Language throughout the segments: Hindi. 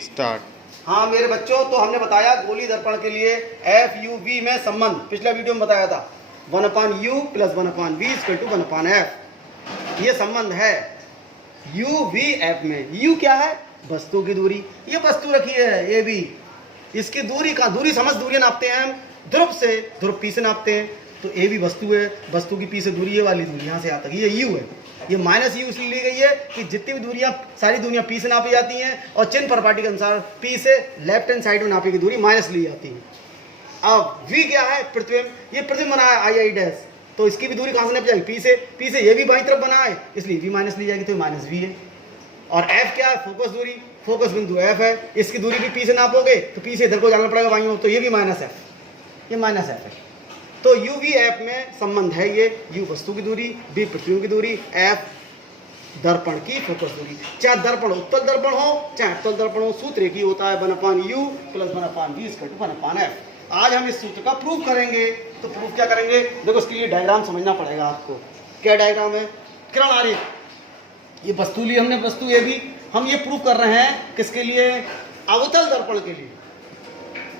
स्टार्ट। हाँ मेरे बच्चों, तो हमने बताया गोली दर्पण के लिए एफ यू वी में संबंध पिछला वीडियो में बताया था 1/u + 1/v = 1/f। ये संबंध है यू वी एफ में। यू क्या है? वस्तु की दूरी। ये वस्तु रखी है ए बी, इसकी दूरी का दूरी समझ दूरी नापते हैं हम, ध्रुव से ध्रुव पी से नापते हैं। तो ए भी वस्तु है, वस्तु की पी से दूरी ये वाली दूरी यहाँ से यहाँ तक ये यू है। ये -u इसलिए ली गई है कि जितनी भी दूरियां सारी दूरियां पी से नापी जाती हैं और चिन्ह प्रॉपर्टी के अनुसार पी से लेफ्ट हैंड साइड में नापी की दूरी माइनस ली जाती है। अब v क्या है? प्रतिबिंब। ये प्रतिबिंब बना है आई डैश, तो इसकी भी दूरी कहाँ से नापी जाएगी? पी से ये भी बाईं तरफ बना है इसलिए v माइनस ली जाएगी, तो -v है। और f क्या है? फोकस दूरी। फोकस बिंदु f है, इसकी दूरी भी p से नापोगे तो p से इधर को जाना पड़ेगा बाईं ओर, तो ये भी -f, ये -f है। तो यू वी एफ में संबंध है ये, यू वस्तु की दूरी, बी प्रतिबिंब की दूरी, एफ दर्पण की फोकस दूरी। चाहे दर्पण उत्तल दर्पण हो चाहे अवतल दर्पण हो, सूत्र एक ही होता है 1/u + 1/v = 1/f। आज हम इस सूत्र का प्रूफ करेंगे। तो प्रूफ क्या करेंगे? देखो इसके लिए डायग्राम समझना पड़ेगा आपको। क्या डायग्राम है? किरण आरेख। ये वस्तु ली हमने, वस्तु ये भी हम ये प्रूफ कर रहे हैं किसके लिए? अवतल दर्पण के लिए।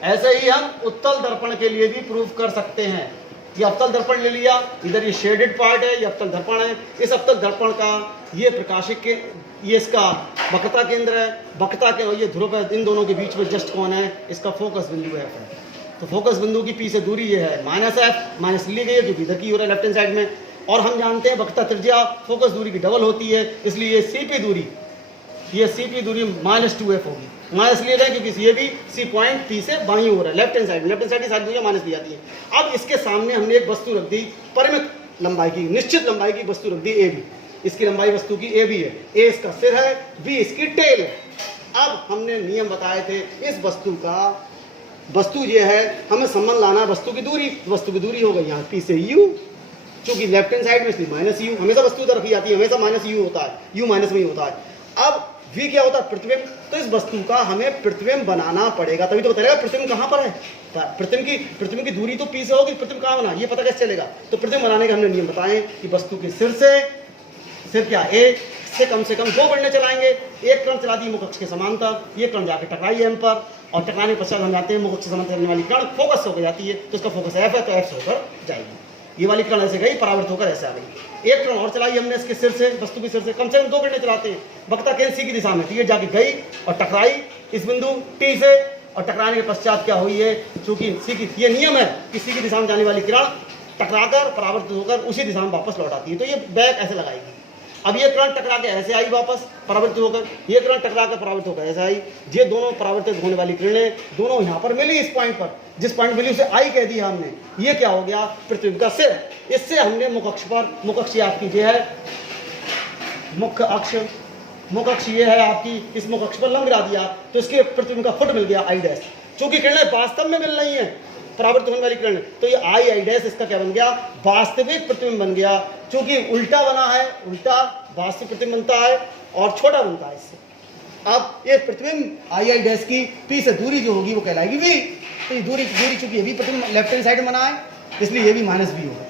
ऐसे ही हम उत्तल दर्पण के लिए भी प्रूफ कर सकते हैं। ये अवतल दर्पण ले लिया, इधर ये शेडेड पार्ट है, ये अवतल दर्पण है। इस अवतल दर्पण का ये प्रकाशिक के ये इसका वक्रता केंद्र है, वक्रता के ये ध्रुव है, इन दोनों के बीच में जस्ट कौन है? इसका फोकस बिंदु एफ है। तो फोकस बिंदु की पी से दूरी ये है -f, माइनस ली गई है क्योंकि इधर की हो रहा है लेफ्ट हैंड साइड में। और हम जानते हैं वक्रता त्रिज्या फोकस दूरी की डबल होती है, इसलिए ये CP दूरी -2f होगी। माइनस लिए जाए क्योंकि ये भी सी पॉइंट पी से बाईं ओर है, लेफ्ट हैंड साइड की सारी दूरियां माइनस दी जाती है। अब इसके सामने हमने एक वस्तु रख दी परिमित लंबाई की, निश्चित लंबाई की वस्तु रख दी ए बी। इसकी लंबाई वस्तु की ए बी है, ए इसका सिर है, बी इसकी टेल है। अब हमने नियम बताए थे इस वस्तु का, वस्तु ये है हमें संबंध लाना है वस्तु की दूरी। वस्तु की दूरी हो गई यहाँ पी से यू, चूंकि लेफ्ट हैंड साइड में इसलिए -u, हमेशा वस्तु इधर रखी जाती है, हमेशा -u होता है, u माइनस में ही होता है। अब v क्या होता है? प्रतिबिंब। तो इस वस्तु का हमें प्रतिबिंब बनाना पड़ेगा, तभी तो बताएगा प्रतिबिंब कहाँ पर है। प्रतिबिंब की दूरी तो p से होगी, प्रतिबिंब कहाँ बना ये पता कैसे चलेगा? तो प्रतिबिंब बनाने के हमने नियम बताए कि वस्तु के सिर क्या a से कम 2 किरणें चलाएंगे। एक किरण चला दी मुख अक्ष के समांतर, ये किरण जाके टकराई m पर, और टकराने के पश्चात हम जानते हैं मुख अक्ष से समांतर चलने वाली किरण फोकस होकर जाती है, तो इसका फोकस f है, तो f से होकर जाएगी। ये वाली किरण ऐसे गई, परावर्तित होकर ऐसे आ गई। एक किरण और चलाई हमने इसके सिर से, वस्तु के सिर से, कम 2 किरणें चलाते हैं, वक्रता केंद्र सी की दिशा में, तो ये जाके गई और टकराई इस बिंदु टी से, और टकराने के पश्चात क्या हुई है? चूंकि सी की ये नियम है कि सी की दिशा में जाने वाली किरण टकराकर परावर्तित होकर उसी दिशा में वापस लौट आती है, तो ये बैक ऐसे लगाएगी। अब ये किरण टकरा के ऐसे आई वापस परावर्तित होकर, ये किरण टकरा कर परावर्तित होकर ऐसे आई। ये दोनों परावर्तित होने वाली किरणें दोनों यहाँ पर मिली, इस पॉइंट पर, जिस पॉइंट मिली उसे आई कह दिया हमने। ये क्या हो गया? प्रतिबिंब का सिर। इससे हमने मुख अक्ष पर, मुख अक्ष आपकी ये है मुख्य अक्ष, मुख अक्ष ये है आपकी, इस मुख अक्ष पर लंब गिरा दिया, तो इसके प्रतिबिंब का फुट मिल गया आई डैश। चूंकि किरणें वास्तव में मिल रही हैं, परावर्तित होने वाली किरणें, तो ये आई डैश इसका क्या बन गया? वास्तविक प्रतिबिंब बन गया। चूंकि उल्टा बना है, उल्टा वास्तविक प्रतिबिंब बनता है और छोटा बनता है इससे। अब ये प्रतिबिंब आई डैश की पी से दूरी जो होगी वो कहलाएगी वी। तो ये दूरी चूंकि ये भी प्रतिबिंब लेफ्ट हैंड साइड में बना है, इसलिए ये भी -v होगा।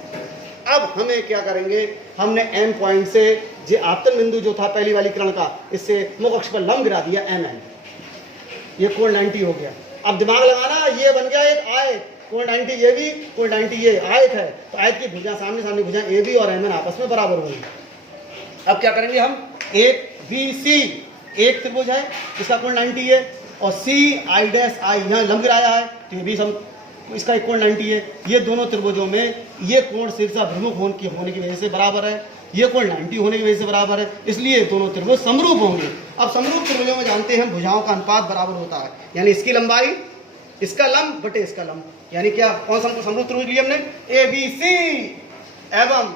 अब हमें क्या करेंगे? हमने m पॉइंट से जो आपतन बिंदु जो था पहली वाली किरण का, इससे मुख अक्ष पर लंब गिरा दिया mn, ये कोण 90 हो गया। अब दिमाग लगाना, ये बन गया एक आयत, कोण 90 ये भी, कोण 90 ये आयत है, तो आयत की भुजा सामने भुजा ए बी और mn आपस में बराबर होंगी। अब क्या करेंगे हम? एक BC एक त्रिभुज है, इसका कोण 90 है, और CI डैश I यहाँ लंब गिराया है, तो ये भी इसका एक कोण 90 है। ये दोनों त्रिभुजों में ये कोण शीर्षाभिमुख होने की वजह से बराबर है, ये कोण 90 होने की वजह से बराबर है, इसलिए दोनों त्रिभुज समरूप होंगे। अब समरूप त्रिभुजों में जानते हैं भुजाओं का अनुपात बराबर होता है, यानी इसकी लंबाई इसका लंब बटे इसका लंब, यानी क्या? कौन सा समरूप त्रिभुज लिया हमने? ABC एवं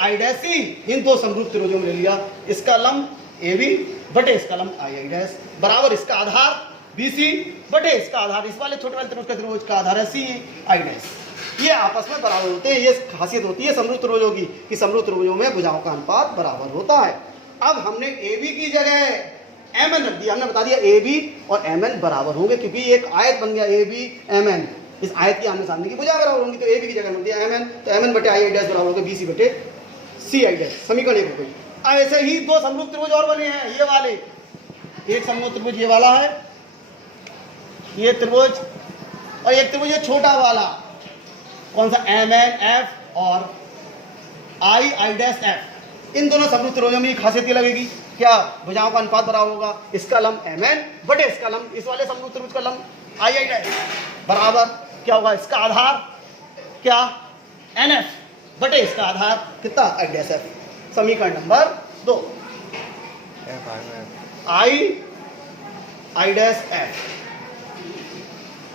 I डैश C, इन दो समरूप त्रिभुजों में ले लिया। इसका लंब AB बटे इसका लंब I डैश बराबर इसका आधार BC बटे इसका आधार, इस वाले छोटे वाले त्रिभुज का आधार है CI डैश। ये आपस में बराबर होते हैं। ये खासियत होती है समरूप त्रिभुजों की कि समरूप त्रिभुजों में भुजाओं का अनुपात बराबर होता है। अब हमने AB की जगह mn रख दिया, हमने बता दिया AB और mn बराबर होंगे, क्योंकि एक आयत बन गया AB mn, इस आयत की आमने सामने की भुजा बराबर होंगी, तो AB की जगह रख दिया mn, तो mn बटे I डैश बराबर होगा BC बटे CI डैश। समीकरण 1 हो गई। ऐसे ही दो समरूप त्रिभुज और बने हैं, ये वाले एक समरूप त्रिभुज ये वाला है, ये त्रिभुज, और एक त्रिभुज ये छोटा वाला, कौन सा, MNF और I' इन दोनों समरूप त्रिभुजों में खासियत ये लगेगी क्या, भुजाओं का अनुपात बराबर होगा, इसका लंब MN बटे इसका लंब, इस वाले समरूप त्रिभुज का लंब I' बराबर क्या होगा, इसका आधार क्या, NF बटे इसका आधार कितना, I'। समीकरण नंबर 2 I'(F)।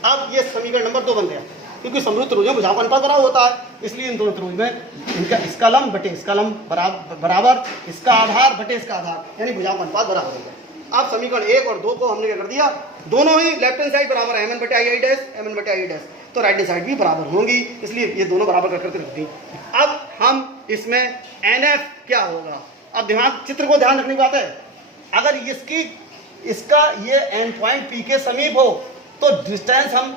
अब ये समीकरण नंबर 2 बन गया, क्योंकि समरूप त्रिभुजों में भुजाओं का अनुपात बराबर होता है, इसलिए इन दोनों त्रिभुज में इनका इसका लंब बटे इसका लंब बराबर इसका आधार बटे इसका आधार, यानी भुजाओं का अनुपात बराबर होगा। अब समीकरण 1 और 2 को हमने क्या कर दिया, दोनों ही लेफ्ट हैंड साइड बराबर है, MN बटे I', MN बटे I', तो राइट हैंड साइड भी बराबर होंगी, इसलिए ये दोनों बराबर करके रख दी। अब हम इसमें NF क्या होगा, अब चित्र को ध्यान रखने की बात है, अगर इसका ये एंड पॉइंट P के समीप हो तो डिस्टेंस हम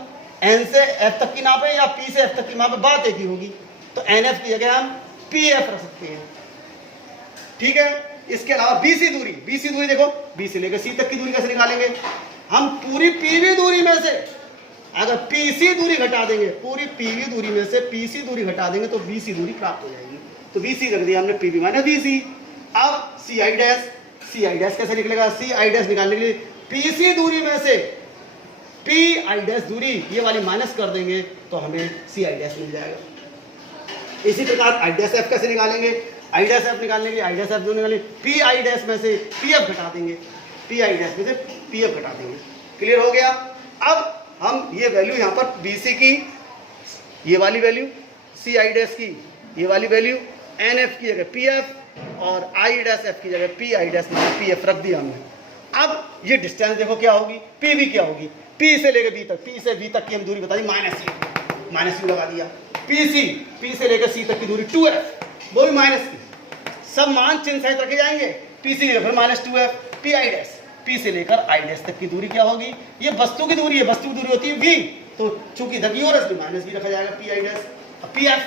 N से F तक की नापे या P से F तक की नापे, बात एक ही होगी, तो NF की जगह हम PF रख सकते हैं, ठीक है। इसके अलावा BC दूरी देखो, B से लेकर C तक की दूरी कैसे निकालेंगे, हम पूरी PV दूरी में से अगर PC दूरी घटा देंगे, पूरी PV दूरी में से PC दूरी घटा देंगे तो BC दूरी प्राप्त हो जाएगी, तो BC रख दिया हमने, PV माइनस BC। अब CI' कैसे निकलेगा, CI' निकालने के लिए PC दूरी में से PI' दूरी ये वाली माइनस कर देंगे तो हमें CI' मिल जाएगा। इसी प्रकार I' कैसे निकालेंगे, I' निकालने के लिए I' जो निकालेंगे, PI' में से PF घटा देंगे, PI' में से PF घटा देंगे, क्लियर हो गया। अब हम ये वैल्यू यहाँ पर BC की ये वाली वैल्यू, CI' की ये वाली वैल्यू, NF की जगह PF और I' की जगह PI' PF रख दिया हमने। अब ये डिस्टेंस देखो क्या होगी, PV क्या होगी, P से लेकर B तक, P से V तक की हम दूरी बता दी माइनस यू लगा दिया, P से लेकर C तक की दूरी 2F, वो भी माइनस की, सब मान चिन्ह सहित रखे जाएंगे, PC की जगह माइनस 2F, P से लेकर I' तक की दूरी क्या होगी, ये वस्तु की दूरी है, वस्तु की दूरी होती है V, तो चूंकि इधर की ओर है माइनस भी रखा जाएगा, PI'।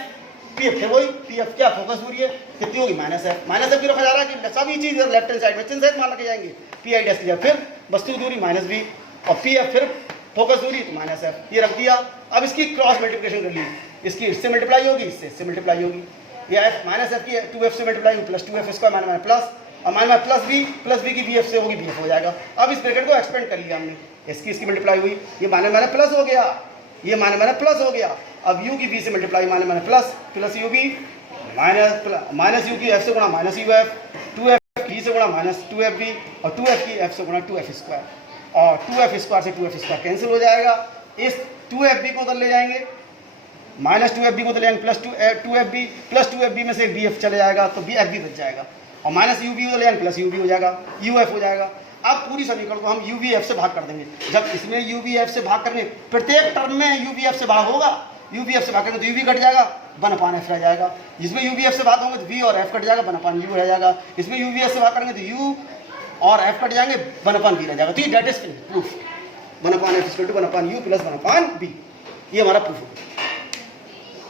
PF है वही, PF क्या फोकस दूरी है, कितनी होगी, माइनस F क्यों रखा जा रहा है कि सभी चीज लेफ्ट हैंड साइड में चिन्ह सहित मान रखे जाएंगे, PI' की जगह फिर वस्तु की दूरी माइनस V और PF फिर फोकस दूरी तो माइनस F, ये रख दिया। अब इसकी क्रॉस मल्टीप्लिकेशन कर ली, इसकी इससे मल्टीप्लाई होगी, इससे मल्टीप्लाई होगी, ये F माइनस F की 2F से मल्टीप्लाई होगी plus 2F square minus plus, और माइनस प्लस B की BF से होगी BF हो जाएगा। अब इस ब्रैकेट को एक्सपेंड कर लिया हमने, इसकी मल्टीप्लाई हुई, ये माइनस प्लस हो गया, ये माइनस प्लस हो गया, अब U की V से multiply minus plus UV minus U की F से गुणा माइनस UF, 2F की से गुणा माइनस 2FB और 2F की F से गुणा 2F स्क्वायर, और 2F स्क्वायर से 2F स्क्वायर कैंसिल हो जाएगा, इस 2FB को उधर ले जाएंगे, माइनस 2FB को उधर ले जाएंगे, प्लस 2FB में से BF चले जाएगा तो BFB बच जाएगा, और माइनस UB उधर ले जाएंगे प्लस UB हो जाएगा, UF हो जाएगा। अब पूरी समीकरण को हम UVF से भाग कर देंगे, जब इसमें UVF से भाग करेंगे, प्रत्येक टर्म में UVF से भाग होगा, UVF से भाग करेंगे तो UV कट जाएगा, 1/F रह जाएगा, इसमें UVF से भाग होंगे तो V और F कट जाएगा, 1/U रह जाएगा, इसमें UVF से भाग करेंगे तो U और F कट जाएंगे, 1/V रह जाएगा। तो ये date is proof, 1/F = 1/U + 1/B, ये हमारा प्रूफ है।